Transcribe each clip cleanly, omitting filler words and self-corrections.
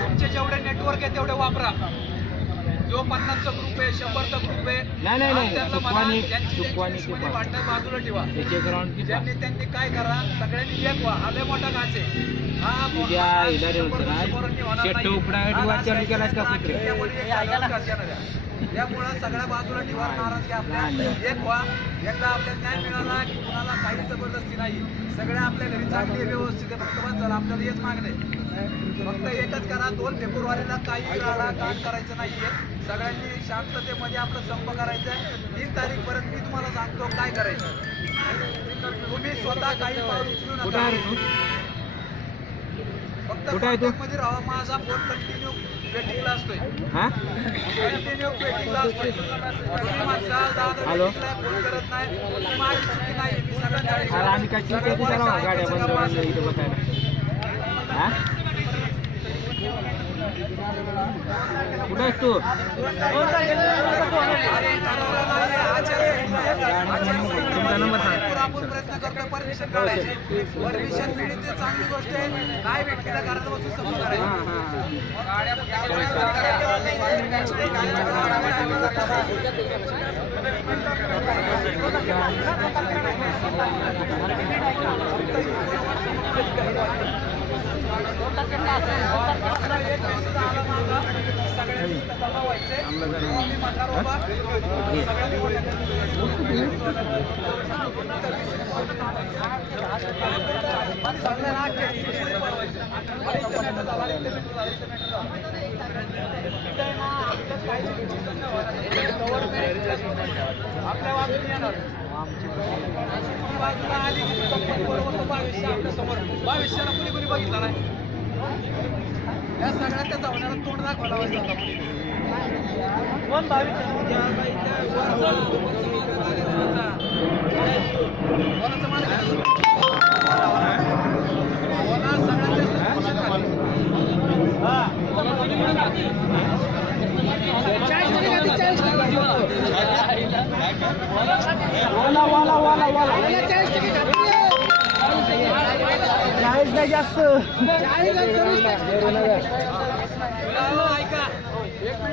तुमचे जेवढे नेटवर्क आहे तेवढे वापरा. जो 50चा ग्रुप आहे 100चा ग्रुप आहे वाटणं बाजूला ठेवा. त्यांनी काय करा सगळ्यांनी एक व्हा. हा लय मोठा घास आहे. त्यामुळं सगळ्या बाजूला ठेवा. नाराजगी आपल्या एक व्हा. एकदा आपल्याला न्याय मिळाला की कुणाला काही जबरदस्ती नाही. सगळ्या आपल्या घरी चांगली व्यवस्थित आहे. फक्त बस झालं आपल्याला हेच मागणे. फक्त एकच करा. 2 फेब्रुवारीला काही राडा काम करायचं नाहीये. सगळ्यांनी शांततेमध्ये आपलं संप करायचं आहे. 3 तारीखपर्यंत मी तुम्हाला सांगतो काय करायचं. तुम्ही स्वतः काही पाऊल उचलू नका. फक्त मध्ये राहा. माझा फोन कंटिन्यू वेटिंगला असतोय. कंटिन्यू वेटिंगला असतोय. तुम्ही म्हणसाल दादा फोन करत नाही. माझी चुकी नाही. मी सगळ्यांना कुठे तू नंबर प्रयत्न करतोय परमिशन काढायची. परमिशन मिळते चांगली गोष्ट आहे. काय व्यक्तीला घरात बसून समोर करायचं. आपल्या बाजूने येणार. बाजूला आली की बरोबर 2200 आपल्या समोर. 2200ला कुणी कुणी बघितला नाही. या सगळ्या त्या जाऊन तोंड दाखवायला पाहिजे आता. कोण 2200 कोणाचं माल जास्त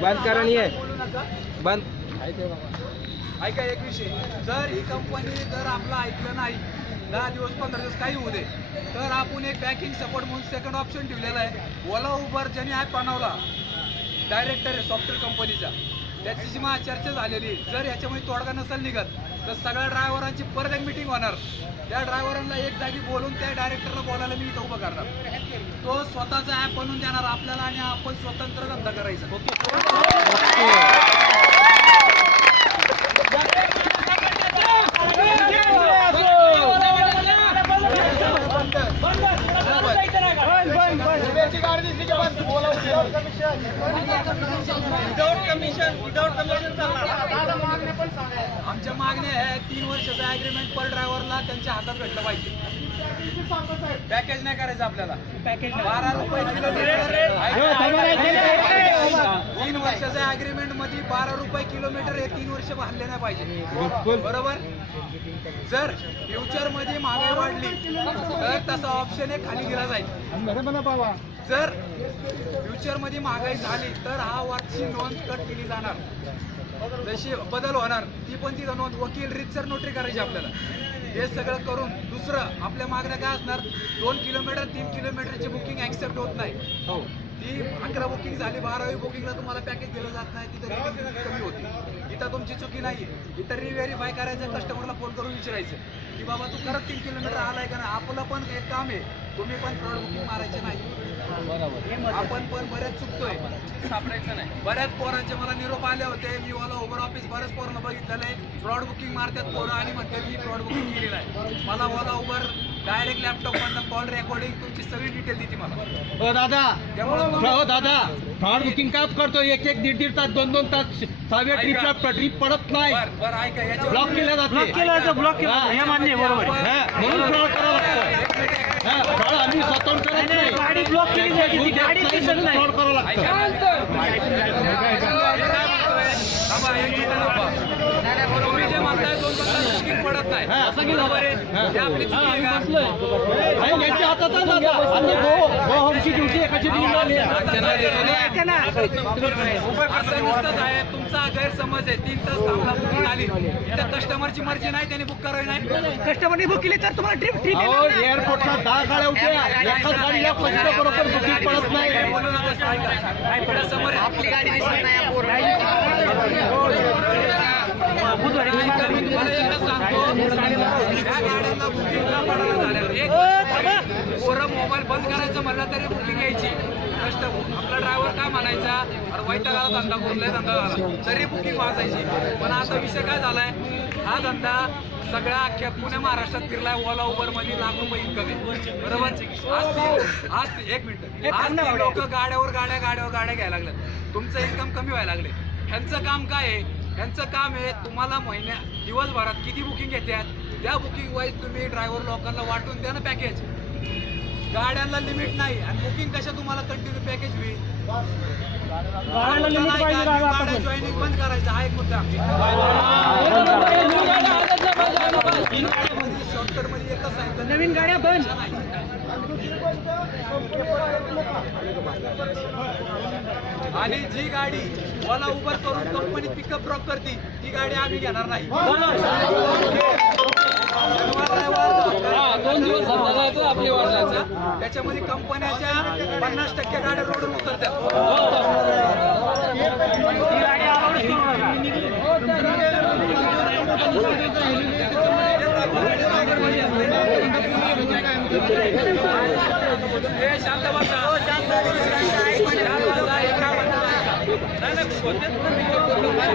बंद करा नाही बंद. ऐका एक विषय. जर ही कंपनी जर आपलं ऐकलं नाही 10 दिवस 15 दिवस काही होऊ दे तर आपण एक बॅकिंग सपोर्ट म्हणून सेकंड ऑप्शन ठेवलेला आहे. ओला उबर ज्यांनी ॲप बनवला डायरेक्टर आहे सॉफ्टवेअर कंपनीचा त्याची माझी चर्चा झालेली. जर याच्यामध्ये तोडगा नसेल निघत तर सगळ्या ड्रायव्हरांची परत एक मिटिंग होणार. त्या ड्रायव्हरांना एक जागी बोलून त्या डायरेक्टरला बोलायला मी इथं उभं करणार. तो स्वतःचा ॲप बनवून देणार आपल्याला आणि आपण स्वतंत्र धंदा करायचा. आमच्या मागण्या आहे 3 वर्षाचा ॲग्रीमेंट पर ड्रायव्हरला त्यांच्या हातात भेटलं पाहिजे. पॅकेज नाही करायचं आपल्याला. पॅकेज 12 रुपये किलोमीटर. 3 वर्षाच्या ॲग्रीमेंट मध्ये 12 रुपये किलोमीटर हे 3 वर्ष भरले नाही पाहिजे. बरोबर. जर फ्युचर मध्ये महागाई वाढली तर तसा ऑप्शन हे खाली गेला जाईल. जर फ्युचर मध्ये महागाई झाली तर हा वार्षिक नोंद कट केली जाणार. जशी बदल होणार ती पण तिथं नोंद वकील रितसर नोटरी करायची आपल्याला. हे सगळं करून दुसरं आपल्या मागण्या काय असणार. 2 किलोमीटर 3 किलोमीटरची बुकिंग ऍक्सेप्ट होत नाही. ती 11 बुकिंग झाली 12वी बुकिंगला तुम्हाला पॅकेज दिलं जात नाही. तिथं कमी होती. इथं तुमची चुकी नाही. इथं रिव्हेरीफाय करायचं. कस्टमरला फोन करून विचारायचं की बाबा तू खरंच 3 किलोमीटर आलाय का नाही. आपलं पण एक काम आहे. तुम्ही पण फ्रॉड बुकिंग मारायचे नाही. आपण पण बऱ्याच चुकतोय. सापडायचं नाही. बऱ्याच पोरांचे मला निरोप आले होते. मी ओला उबर ऑफिस बऱ्याच पोरांना बघितलेलं आहे. फ्रॉड बुकिंग मारतात पोरं आणि म्हणते मी फ्रॉड बुकिंग केलेलं आहे. मला ओला उबर डायरेक्ट लॅपटॉप मधनं कॉल रेकॉर्डिंग तुमची सगळी डिटेल देते मला. दादा फ्रॉड बुकिंग का करतो. 1-1 तास 2-2 तास 6व्या ट्रिपला ट्रिप पडत नाही. बरं ऐका ब्लॉक केला जाते. ब्लॉक केला हे मान्य बरोबर म्हणून फ्रॉड करावं लागतं. आम्ही स्वतःहून करत नाही. लॉक केली जायची ती गाडी दिसत नाही लोड करावं लागतं. तुम्ही जे म्हणताय 2 तास बुकिंग पडत नाही असं की बरोबर आहे ते आपली चुकी आहे का? नाही, यांच्या हातात आहे दादा. आणि हो आमची ड्युटी एकाची दिवशी आली आहे. ऐका ना. असं नसतं साहेब, तुमचा गैरसमज आहे. 3 तास थांबला बुकिंग आली इथे कस्टमरची मर्जी नाही, त्याने बुक करावी नाही. कस्टमरने बुक केली तर तुम्हाला ट्रिप फ्री अहो एअरपोर्टला 10 गाड्या होत्या, एकाच गाडीला पैसे बरोबर बुकिंग पडत नाही. हे बोलू नका साहेब. इकडे समोर आहे. आपली गाडी दिसत नाही मी तुम्हाला एकच सांगतो, या गाड्यांना बुकिंग न पडायला झालं. एक पोरं मोबाईल बंद करायचं म्हणलं तरी बुकिंग यायची. आपला ड्रायव्हर काय म्हणायचा, अरे वैतागाला धंदा करून धंदा झाला, तरी बुकिंग वाचायची. पण आता विषय काय झालाय, हा धंदा सगळ्या अख्ख्या पुणे महाराष्ट्रात फिरलाय. ओला उबर मध्ये लाख रुपये इन्कम आहे, बरोबर. आज एक मिनिट, आज ती लोक गाड्यावर गाड्या घ्यायला लागल्यात. तुमचं इन्कम कमी व्हायला लागले. ह्यांचं काम काय आहे, ह्यांचं काम आहे तुम्हाला दिवसभरात किती बुकिंग येतात त्या बुकिंग वाईज तुम्ही ड्रायव्हर लोकांना वाटून द्या ना पॅकेज. गाड्यांना लिमिट नाही आणि बुकिंग कशा तुम्हाला कंटिन्यू पॅकेज होईल. जॉईनिंग बंद करायचं हा एक मुद्दा. शॉर्टकट मध्ये एकच सांगितलं, नवीन गाड्या बंद. आणि जी गाडी ओला उबर करून कंपनी पिकअप ड्रॉप करते ती गाडी आम्ही घेणार नाही. 2 दिवस धंदा येतो आपली वाढवायचा, त्याच्यामध्ये कंपन्याच्या 50% गाड्या रोडवर उतरतात. शांत बसा.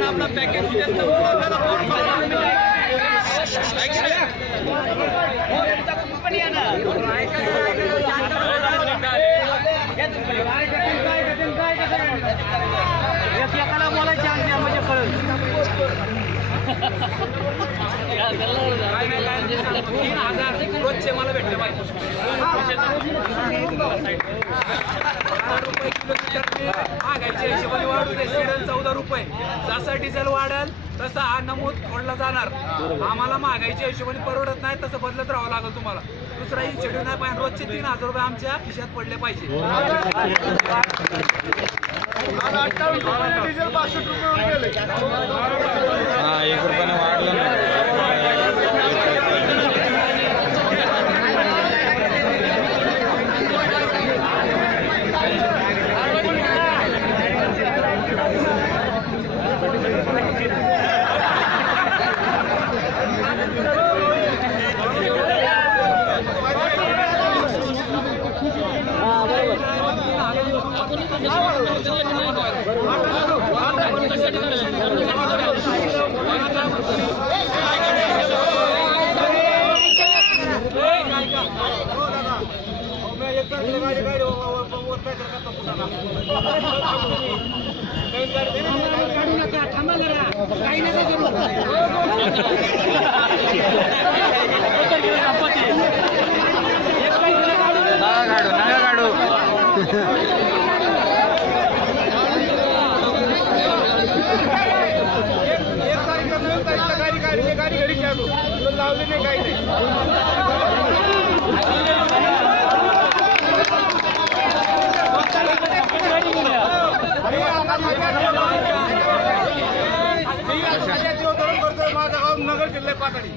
आपला पॅकेज एकाला बोलायची आज्ञा म्हणजे कळलं. काय नाही काय 3,000 रोजचे मला भेटले पाहिजे. 12 रुपये किलोमीटर महागाईच्या हिशोबाने वाढू दे. सिडल 14 रुपये. जसा डिझेल वाढेल तसा हा नमूद खोडला जाणार. आम्हाला महागाईच्या हिशोबाने परवडत नाही, तसं बदलत राहावं लागेल तुम्हाला. दुसरा इन्सिडेंट नाही पाहिजे. रोजचे 3,000 रुपये आमच्या खिशात पडले पाहिजे. डिझेल 65 रुपये गेले. 1 रुपयाने वाढलं. थांबा जरा, काही नका करू. नका काढू. गाडी घरी लावली नाही काही नाही. माझं गाव नगर जिल्हा पातळी.